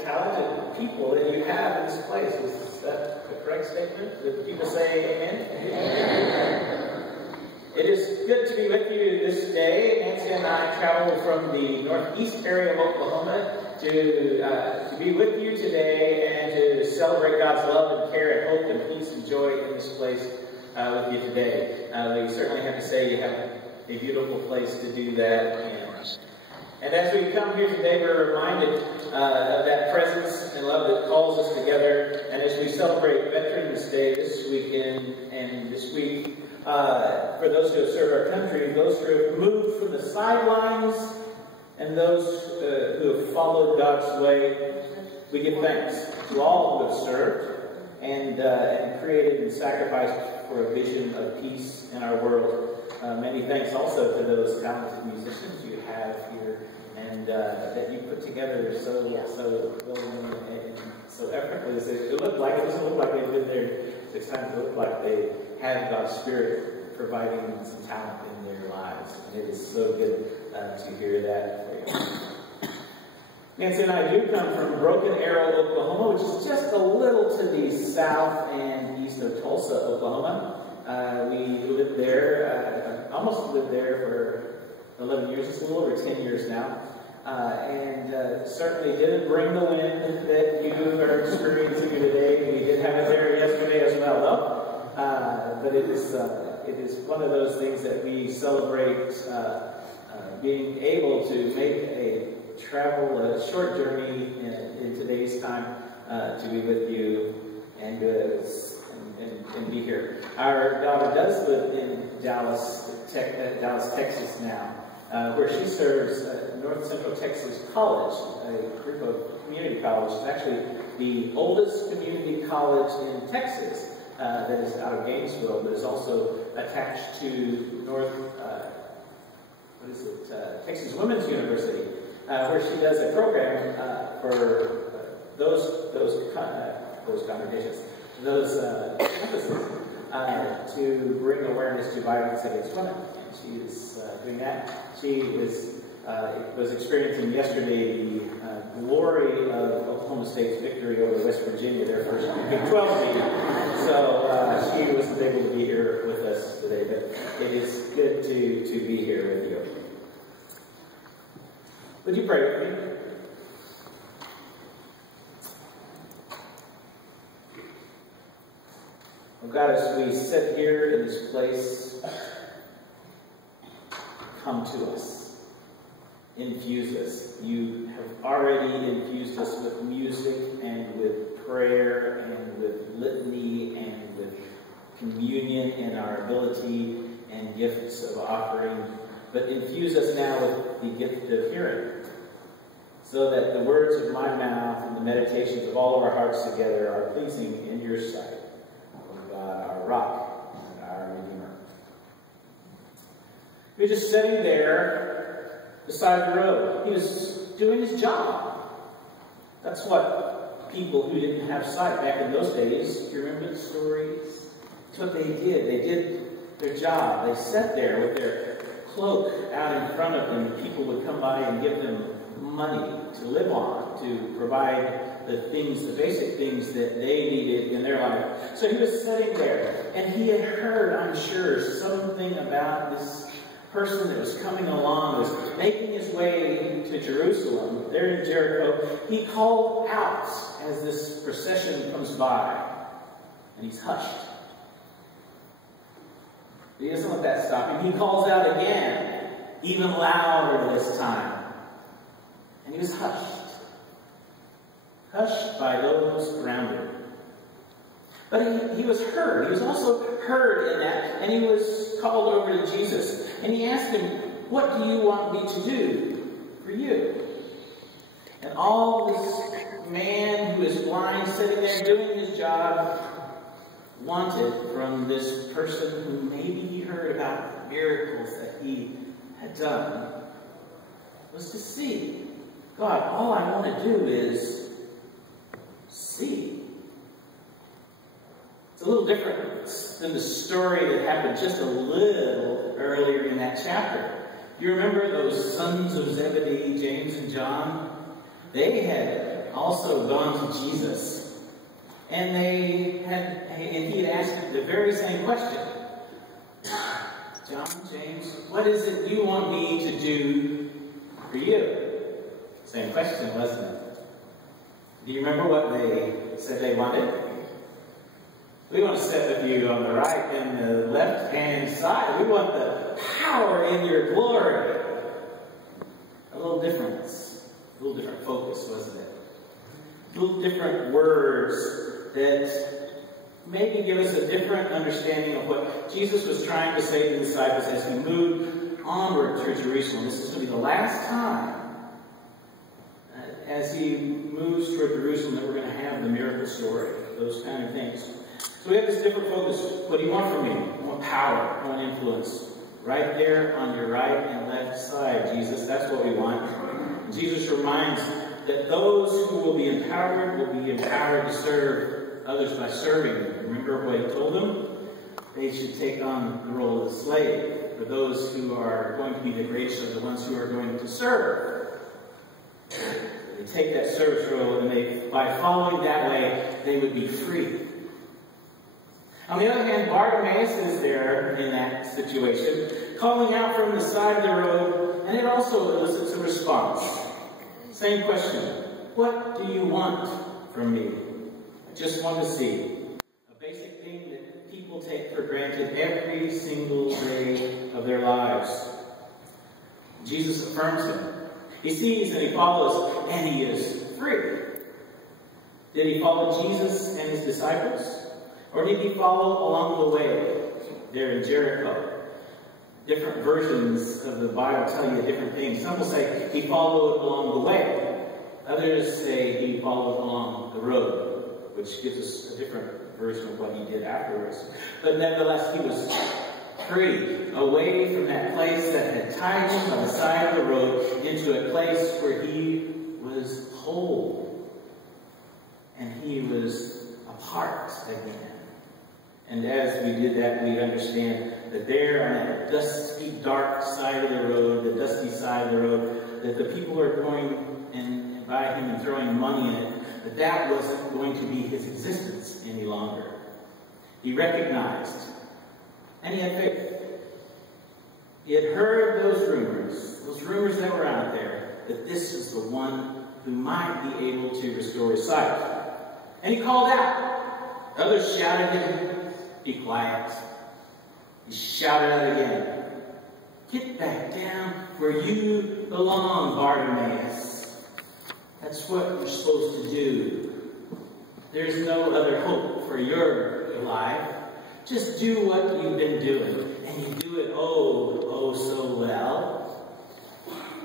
the talented people that you have in this place. Is that the correct statement? Would people say amen? Amen. It is good to be with you this day. Nancy and I traveled from the northeast area of Oklahoma to be with you today and to celebrate God's love and care and hope and peace and joy in this place with you today. We certainly have to say you have a beautiful place to do that in. And as we come here today, we're reminded of that presence and love that calls us together. And as we celebrate Veterans Day this weekend and this week, for those who have served our country, those who have moved from the sidelines, and those who have followed God's way, we give thanks to all who have served and created and sacrificed for a vision of peace in our world. Many thanks also to those talented musicians you have here and that you put together so willingly and so effortlessly. It doesn't look like they've been there 6 times. It looked like they have God's Spirit providing some talent in their lives. And it is so good to hear that for you. Nancy and I do come from Broken Arrow, Oklahoma, which is just a little to the south and east of Tulsa, Oklahoma. We lived there, almost lived there for 11 years, it's a little over 10 years now. And certainly didn't bring the wind that you are experiencing here today. We did have it there yesterday as well, though. But it is one of those things that we celebrate being able to make a short journey in today's time to be with you and be here. Our daughter does live in Dallas, Texas now, where she serves North Central Texas College, a group of community colleges. It's actually the oldest community college in Texas that is out of Gainesville, but is also attached to Texas Women's University, where she does a program for those congregations, those campuses, to bring awareness to violence against women. And she is doing that. She was experiencing yesterday the glory of Oklahoma State's victory over West Virginia, their first Big 12 meeting. So she wasn't able to be here with us today, but it is good to be here with you. Would you pray with me? Oh God, as we sit here in this place, come to us. Infuse us. You have already infused us with music and with prayer and with litany and with communion and our ability and gifts of offering. But infuse us now with the gift of hearing, so that the words of my mouth and the meditations of all of our hearts together are pleasing in your sight, O God, our rock and our Redeemer. He was just sitting there beside the road. He was doing his job. That's what people who didn't have sight back in those days, do you remember the stories? That's what they did. They did their job. They sat there with their cloak out in front of them. People would come by and give them money to live on, to provide the basic things that they needed in their life. So he was sitting there, and he had heard, I'm sure, something about this person that was coming along, was making his way to Jerusalem, there in Jericho. He called out as this procession comes by, and he's hushed. He doesn't let that stop him. He calls out again, even louder this time. And he was hushed. Hushed by those around him. But he was heard. He was also heard in that. And he was called over to Jesus. And he asked him, what do you want me to do for you? And all this man who is blind, sitting there doing his job, wanted from this person who maybe he heard about the miracles that he had done was to see. God, all I want to do is see. It's a little different than the story that happened just a little earlier in that chapter. You remember those sons of Zebedee, James and John? They had also gone to Jesus, and he had asked the very same question. John, James, what is it you want me to do for you? Same question, wasn't it? Do you remember what they said they wanted? We want to sit with you on the right and the left-hand side. We want the power in your glory. A little difference. A little different focus, wasn't it? A little different words that maybe give us a different understanding of what Jesus was trying to say to the disciples as he moved onward through Jerusalem. This is going to be the last time as he moves toward Jerusalem that we're going to have the miracle story, those kind of things. So we have this different focus. What do you want from me? I want power. I want influence. Right there on your right and left side, Jesus. That's what we want. And Jesus reminds that those who will be empowered to serve others by serving them. Remember what he told them? They should take on the role of the slave. For those who are going to be the greatest are the ones who are going to serve. They take that service role, and by following that way, they would be free. On the other hand, Bartimaeus is there in that situation, calling out from the side of the road, and it also elicits a response. Same question. What do you want from me? I just want to see. A basic thing that people take for granted every single day of their lives. Jesus affirms him. He sees and he follows, and he is free. Did he follow Jesus and his disciples? Or did he follow along the way there in Jericho? Different versions of the Bible tell you different things. Some will say he followed along the way. Others say he followed along the road, which gives us a different version of what he did afterwards. But nevertheless, he was free, away from that place that had tied him on the side of the road into a place where he was whole. And he was apart again. And as we did that, we understand that there on that dusty, dark side of the road, the dusty side of the road, that the people are going and by him and throwing money in it, that wasn't going to be his existence any longer. He recognized, and he had faith. He had heard those rumors that were out there, that this was the one who might be able to restore his sight. And he called out. Others shouted at him, be quiet. He shouted out again, get back down where you belong, Bartimaeus. That's what you're supposed to do. There's no other hope for your life. Just do what you've been doing. And you do it oh so well.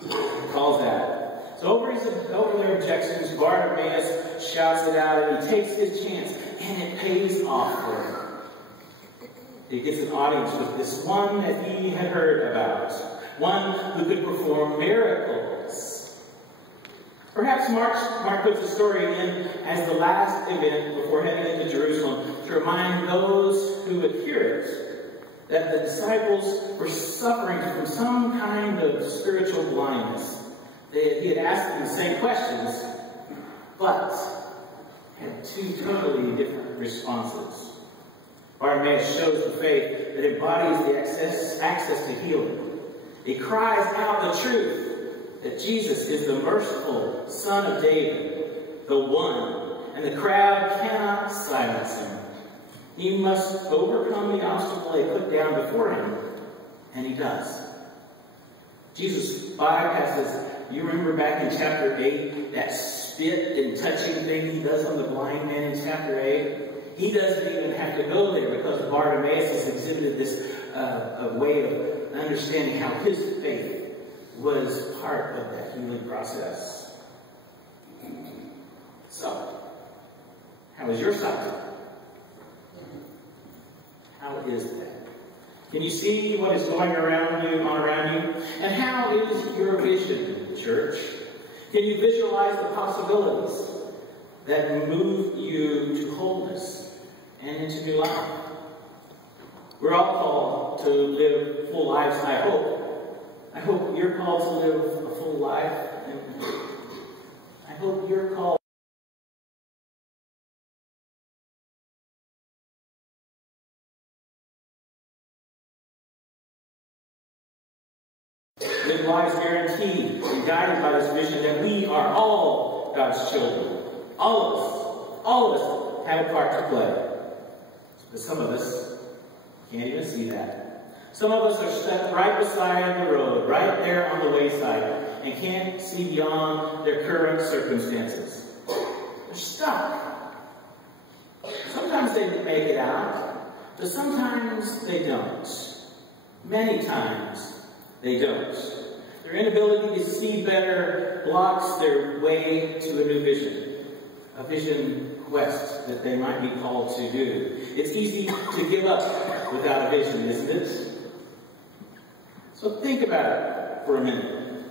He calls out. So over their objections, Bartimaeus shouts it out, and he takes his chance, and it pays off for him. He gets an audience with this one that he had heard about, one who could perform miracles. Perhaps Mark puts the story in as the last event before heading into Jerusalem to remind those who would hear it that the disciples were suffering from some kind of spiritual blindness. He had asked them the same questions, but had two totally different responses. Bartimaeus shows the faith that embodies the access to healing. He cries out the truth that Jesus is the merciful Son of David, the one, and the crowd cannot silence him. He must overcome the obstacle they put down before him, and he does. Jesus bypasses, you remember back in chapter 8, that spit and touching thing he does on the blind man in chapter 8? He doesn't even have to go there because Bartimaeus has exhibited this a way of understanding how his faith was part of that healing process. So, how is your sight? How is that? Can you see what is going around you? And how is your vision, church? Can you visualize the possibilities that move you to wholeness and into new life? We're all called to live full lives, I hope. I hope you're called to live a full life. And I hope you're called live lives guaranteed and guided by this vision that we are all God's children. All of us have a part to play. But some of us can't even see that. Some of us are stuck right beside the road, right there on the wayside, and can't see beyond their current circumstances. They're stuck. Sometimes they make it out, but sometimes they don't. Many times they don't. Their inability to see better blocks their way to a new vision, a vision quest that they might be called to do. It's easy to give up without a vision, isn't it? So think about it for a minute.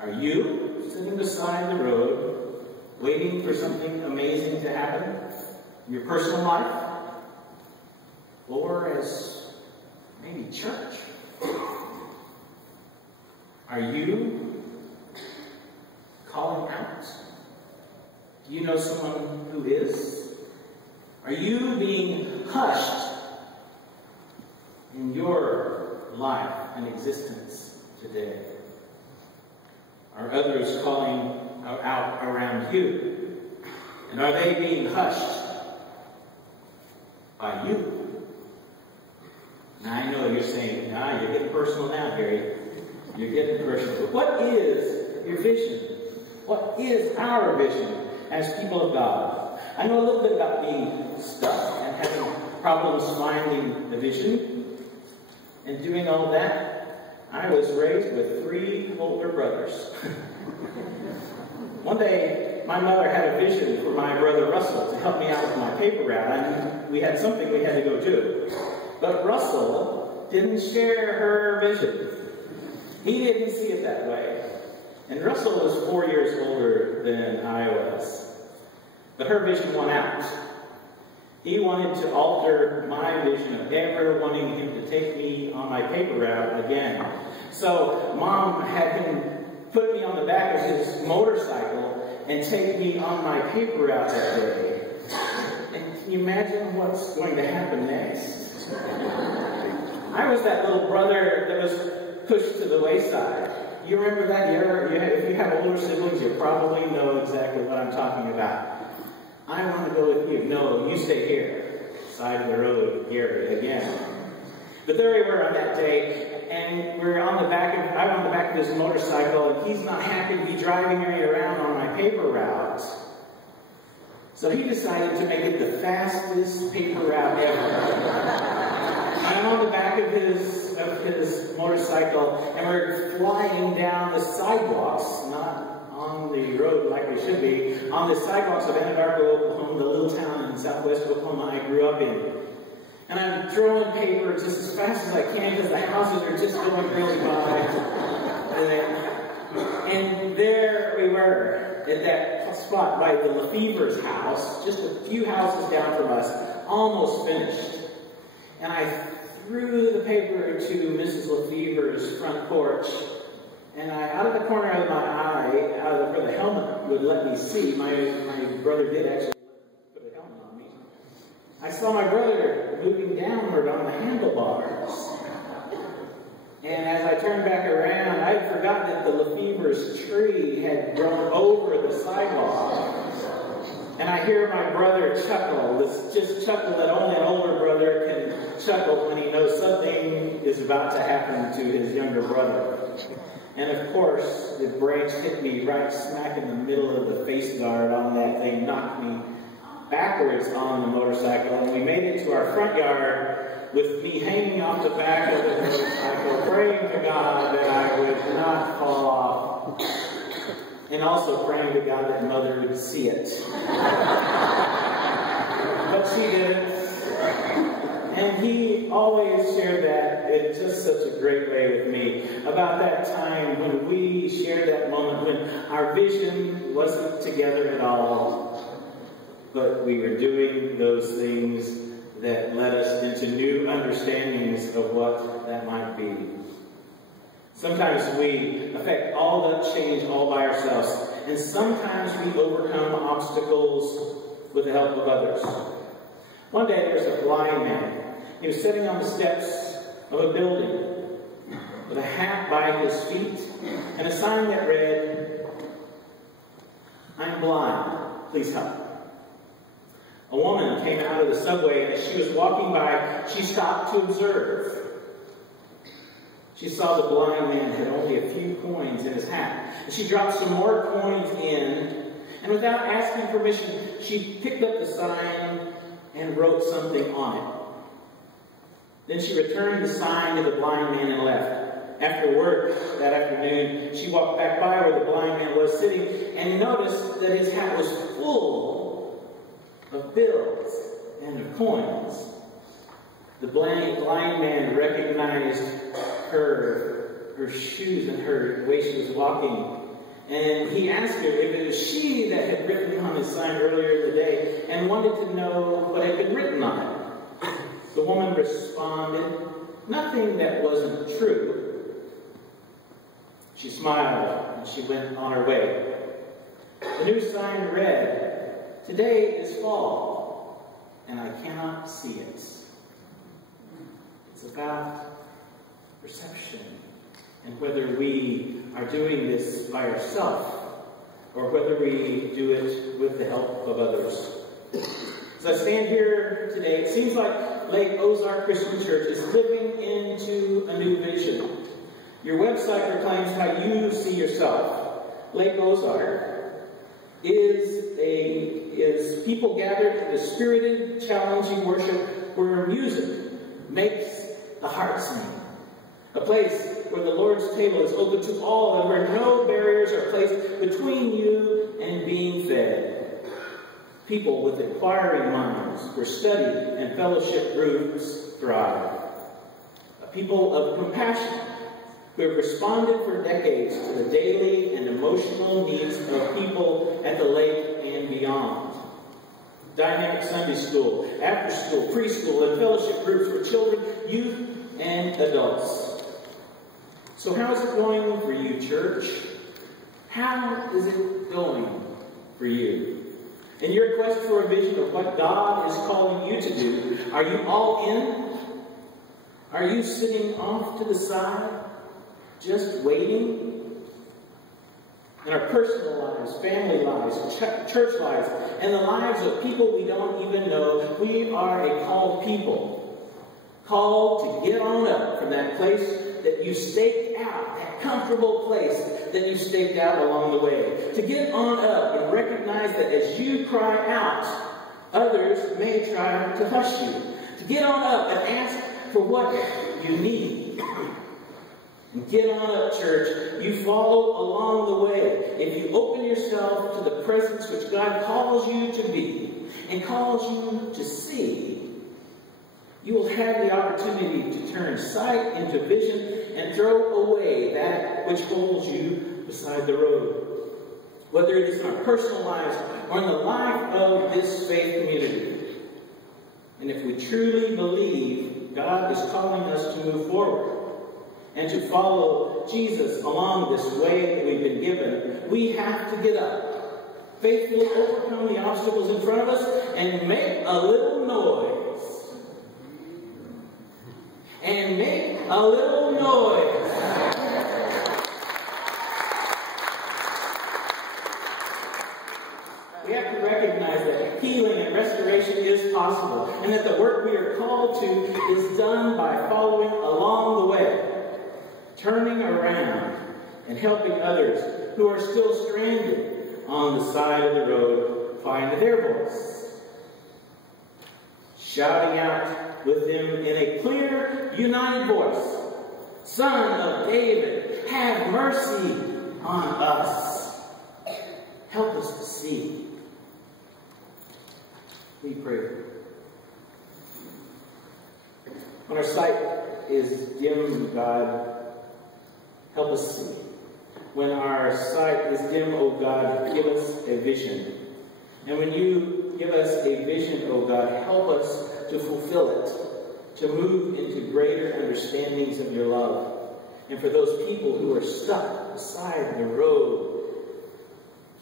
Are you sitting beside the road, waiting for something amazing to happen in your personal life? Or as maybe church? Are you calling out? Do you know someone who is? Are you being hushed in your life and existence today? Are others calling out around you? And are they being hushed by you? Now I know you're saying, you're getting personal now, Gary. You're getting personal. But what is your vision? What is our vision as people of God? I know a little bit about being stuck and having problems finding the vision and doing all that. I was raised with 3 older brothers. One day, my mother had a vision for my brother Russell to help me out with my paper route. I knew we had something we had to go do. But Russell didn't share her vision. He didn't see it that way. And Russell was 4 years older than I was. But her vision won out. He wanted to alter my vision of ever wanting him to take me on my paper route again. So Mom had him put me on the back of his motorcycle and take me on my paper route that day. And can you imagine what's going to happen next? I was that little brother that was pushed to the wayside. You remember that? If you have older siblings, you probably know exactly what I'm talking about. I want to go with you. No, you stay here. Side of the road, Gary, again. But there we were on that day, and I'm on the back of this motorcycle, and he's not happy to be driving me around on my paper route. So he decided to make it the fastest paper route ever. I'm on the back of his motorcycle, and we're flying down the sidewalks, not on the road like we should be, on the sidewalks of Anadarko, Oklahoma, the little town in southwest Oklahoma I grew up in. And I'm throwing paper just as fast as I can because the houses are just going really by. And there we were at that spot by the Lefevre's house, just a few houses down from us, almost finished. And I threw the paper to Mrs. Lefevre's front porch, and out of the corner of my eye, out of where the helmet would let me see, my brother did actually put a helmet on me. I saw my brother moving downward on the handlebars. And as I turned back around, I'd forgotten that the Lefevre's tree had grown over the sidewalk. And I hear my brother chuckle, this just chuckle that only an older brother can chuckle when he knows something is about to happen to his younger brother. And of course, the branch hit me right smack in the middle of the face guard on that thing, knocked me backwards on the motorcycle, and we made it to our front yard with me hanging off the back of the motorcycle, praying to God that I would not fall off. And also praying to God that Mother would see it. But she didn't. And he always shared that in just such a great way with me. About that time when we shared that moment when our vision wasn't together at all, but we were doing those things that led us into new understandings of what that might be. Sometimes we affect all that change all by ourselves, and sometimes we overcome obstacles with the help of others. One day there was a blind man. He was sitting on the steps of a building, with a hat by his feet and a sign that read, "I'm blind, please help." A woman came out of the subway, and as she was walking by, she stopped to observe. She saw the blind man had only a few coins in his hat. And she dropped some more coins in, and without asking permission, she picked up the sign and wrote something on it. Then she returned the sign to the blind man and left. After work that afternoon, she walked back by where the blind man was sitting and noticed that his hat was full of bills and of coins. The blind man recognized her shoes and her way she was walking. And he asked her if it was she that had written on his sign earlier in the day and wanted to know what had been written on it. The woman responded, "Nothing that wasn't true." She smiled and she went on her way. The new sign read, "Today is fall, and I cannot see it." It's about perception and whether we are doing this by ourselves or whether we do it with the help of others. As I stand here today, it seems like Lake Ozark Christian Church is living into a new vision. Your website proclaims how you see yourself. Lake Ozark is people gathered in a spirited, challenging worship where music makes the heart sing. A place where the Lord's table is open to all and where no barriers are placed between you and being fed. People with inquiring minds where study and fellowship groups thrive. A people of compassion who have responded for decades to the daily and emotional needs of people at the lake and beyond. Dynamic Sunday school, after school, preschool, and fellowship groups for children, youth, and adults. So how is it going for you, church? How is it going for you? In your quest for a vision of what God is calling you to do, are you all in? Are you sitting off to the side, just waiting? In our personal lives, family lives, church lives, and the lives of people we don't even know, we are a called people. Called to get on up from that place that you staked out, that comfortable place that you staked out along the way. To get on up and recognize that as you cry out, others may try to hush you. To get on up and ask for what you need. And get on up, church. You follow along the way. If you open yourself to the presence which God calls you to be and calls you to see, you will have the opportunity to turn sight into vision and throw away that which holds you beside the road. Whether it is in our personal lives or in the life of this faith community. And if we truly believe God is calling us to move forward and to follow Jesus along this way that we've been given, we have to get up, faithfully overcome the obstacles in front of us, and make a little noise. And make a little noise. We have to recognize that healing and restoration is possible, and that the work we are called to is done by following along the way, turning around and helping others who are still stranded on the side of the road find their voice. Shouting out with them in a clear, united voice, "Son of David, have mercy on us. Help us to see." We pray. When our sight is dim, God, help us see. When our sight is dim, O God, give us a vision. And when you give us a vision, O God, help us to fulfill it, to move into greater understandings of your love. And for those people who are stuck beside the road,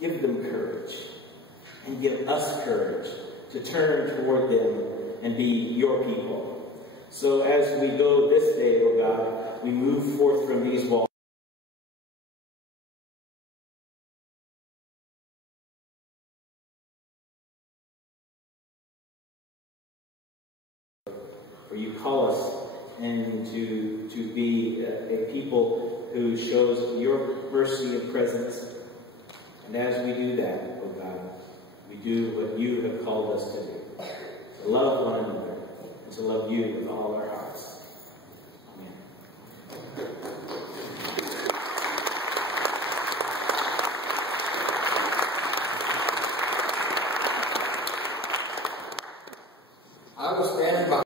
give them courage. And give us courage to turn toward them and be your people. So as we go this day, O God, we move forth from these walls. For you call us and to be a people who shows your mercy and presence. And as we do that, oh God, we do what you have called us to do. To love one another and to love you with all our heart.